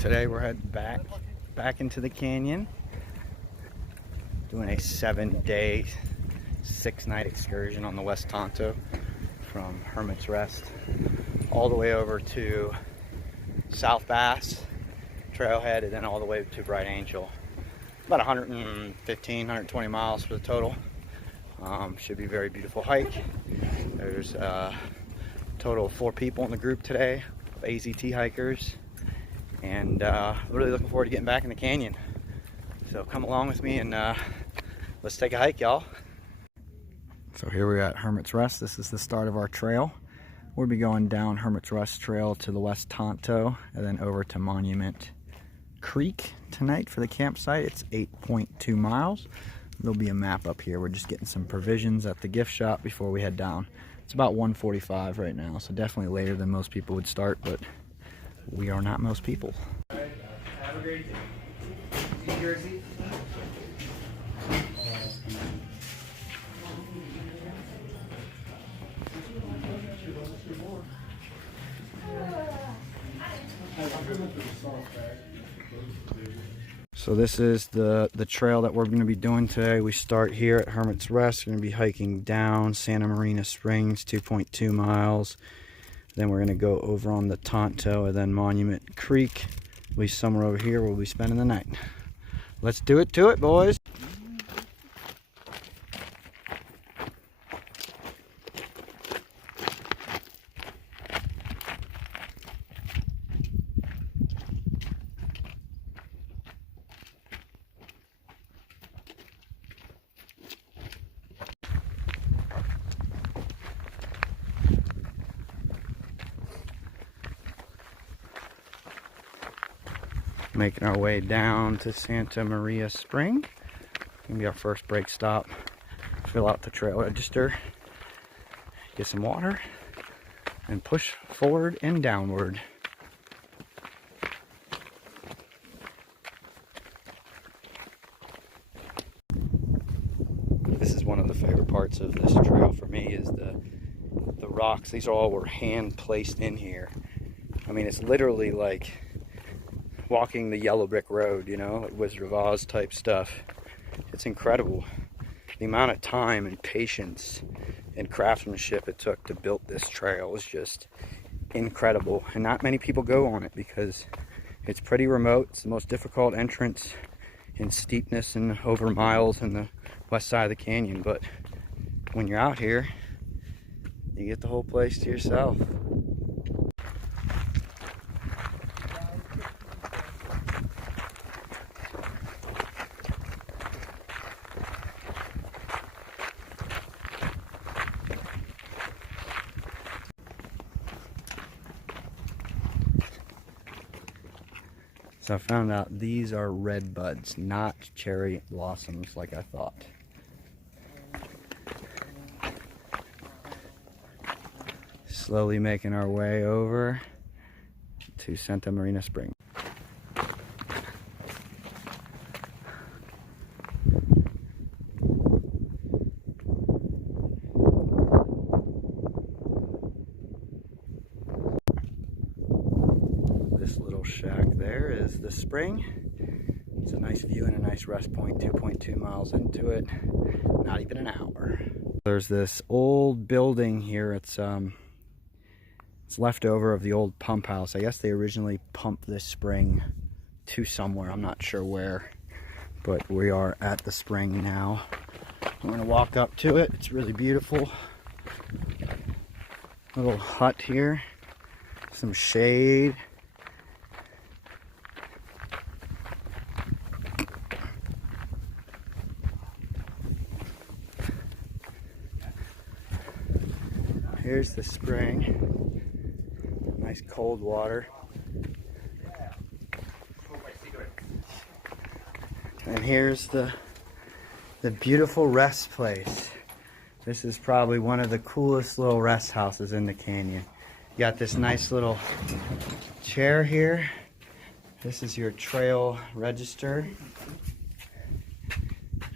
Today we're heading back into the canyon, doing a 7-day, 6-night excursion on the West Tonto from Hermit's Rest all the way over to South Bass Trailhead and then all the way to Bright Angel. About 115, 120 miles for the total. Should be a very beautiful hike. There's a total of 4 people in the group today, AZT hikers, and really looking forward to getting back in the canyon. So come along with me and let's take a hike, y'all. So here we're at Hermit's Rest. This is the start of our trail. We'll be going down Hermit's Rest Trail to the West Tonto and then over to Monument Creek tonight for the campsite. It's 8.2 miles. There'll be a map up here. We're just getting some provisions at the gift shop before we head down. It's about 1:45 right now, so definitely later than most people would start, but we are not most people. Have a great day. See Jersey? So this is the trail that we're going to be doing today. We start here at Hermit's Rest. We're going to be hiking down Santa Marina Springs, 2.2 miles. Then we're going to go over on the Tonto and then Monument Creek. We'll be somewhere over here. We'll be spending the night. Let's do it to it, boys. Making our way down to Santa Maria Spring. Gonna be our first break stop. Fill out the trail register, get some water, and push forward and downward. This is one of the favorite parts of this trail for me is the rocks. These all were hand placed in here. I mean, it's literally like walking the yellow brick road, you know, like Wizard of Oz type stuff. It's incredible. The amount of time and patience and craftsmanship it took to build this trail is just incredible. And not many people go on it because it's pretty remote. It's the most difficult entrance in steepness and over miles in the west side of the canyon. But when you're out here, you get the whole place to yourself. So I found out these are red buds, not cherry blossoms like I thought. Slowly making our way over to Santa Marina Spring. This little shack there is the spring. It's a nice view and a nice rest point, 2.2 miles into it, not even an hour. There's this old building here. It's left over of the old pump house. I guess they originally pumped this spring to somewhere. I'm not sure where, but we are at the spring now. I'm gonna walk up to it. It's really beautiful. Little hut here, some shade. Here's the spring. Nice cold water. And here's the beautiful rest place. This is probably one of the coolest little rest houses in the canyon. You got this nice little chair here. This is your trail register.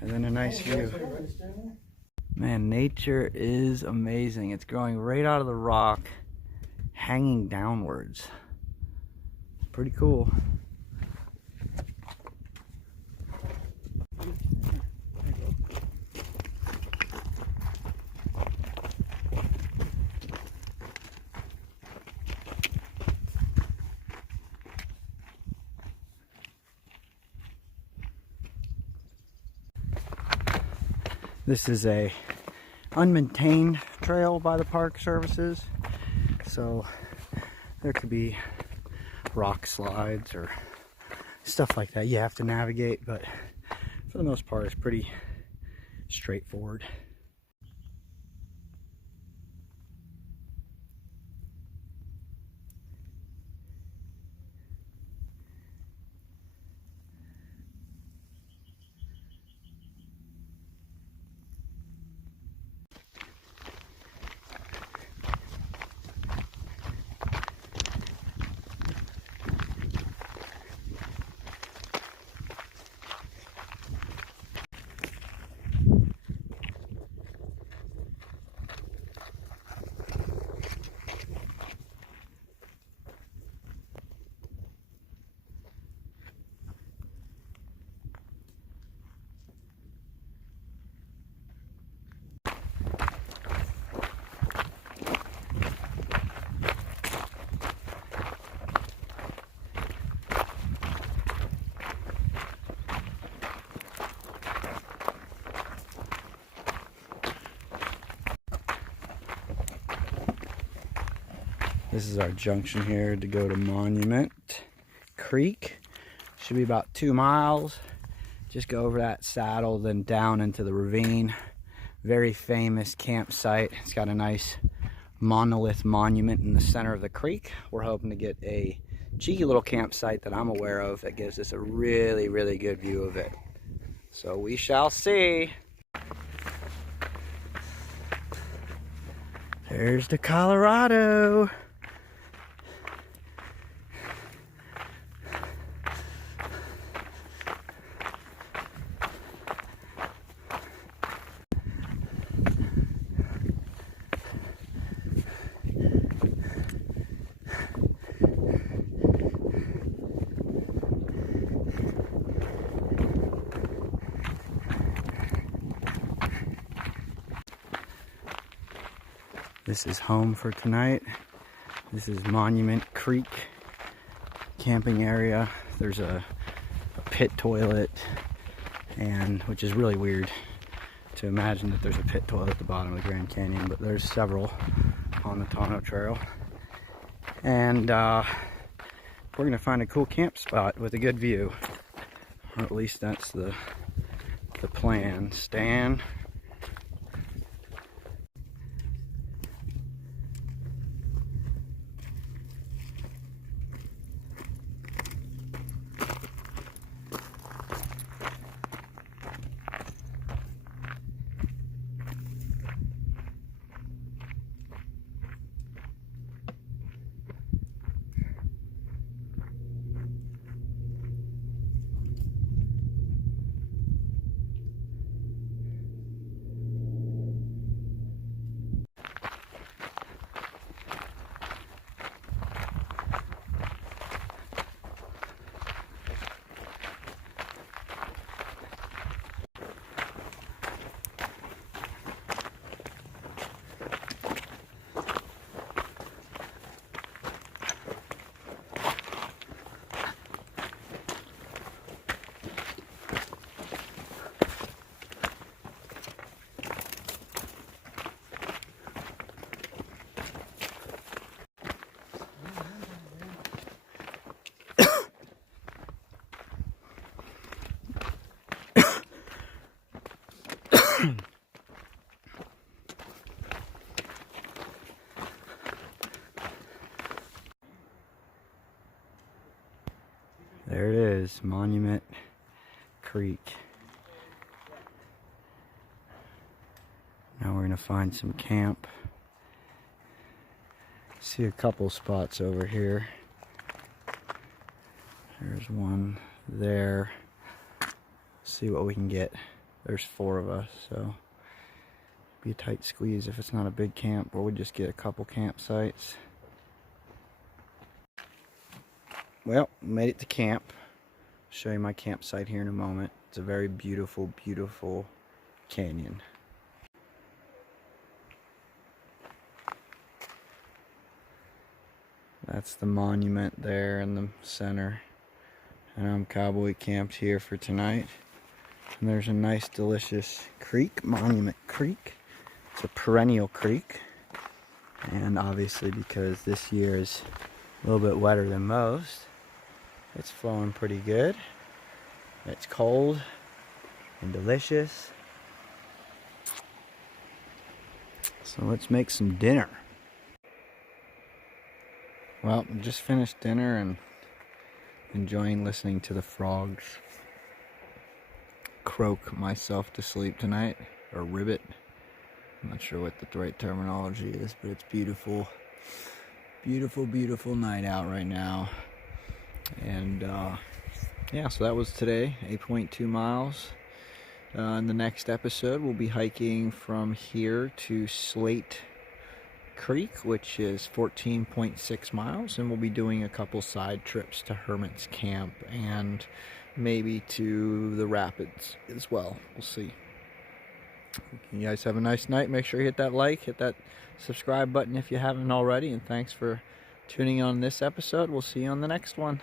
And then a nice view. Man, nature is amazing. It's growing right out of the rock, hanging downwards. Pretty cool. This is a unmaintained trail by the Park Services, so there could be rock slides or stuff like that you have to navigate, but for the most part it's pretty straightforward. This is our junction here to go to Monument Creek. Should be about 2 miles. Just go over that saddle, then down into the ravine. Very famous campsite. It's got a nice monolith monument in the center of the creek. We're hoping to get a cheeky little campsite that I'm aware of that gives us a really, really good view of it. So we shall see. There's the Colorado. This is home for tonight. This is Monument Creek camping area. There's a pit toilet, and which is really weird to imagine that there's a pit toilet at the bottom of the Grand Canyon, but there's several on the Tonto Trail. And we're gonna find a cool camp spot with a good view, or at least that's the plan. Stan. There it is, Monument Creek. Now we're gonna find some camp. See a couple spots over here. There's one there. See what we can get. There's 4 of us, so be a tight squeeze if it's not a big camp, or we just get a couple campsites. Well, made it to camp. Show you my campsite here in a moment. It's a very beautiful, beautiful canyon. That's the monument there in the center. And I'm cowboy camped here for tonight. And there's a nice, delicious creek, Monument Creek. It's a perennial creek. And obviously, because this year is a little bit wetter than most, it's flowing pretty good. It's cold and delicious. So let's make some dinner. Well, I just finished dinner and enjoying listening to the frogs croak myself to sleep tonight, or ribbit. I'm not sure what the right terminology is, but it's beautiful. Beautiful, beautiful night out right now. And yeah, so that was today, 8.2 miles. In the next episode, we'll be hiking from here to Slate Creek, which is 14.6 miles, and we'll be doing a couple side trips to Hermits Camp and maybe to the rapids as well. We'll see. You guys have a nice night. Make sure you hit that like, hit that subscribe button if you haven't already, and thanks for tuning on this episode. We'll see you on the next one.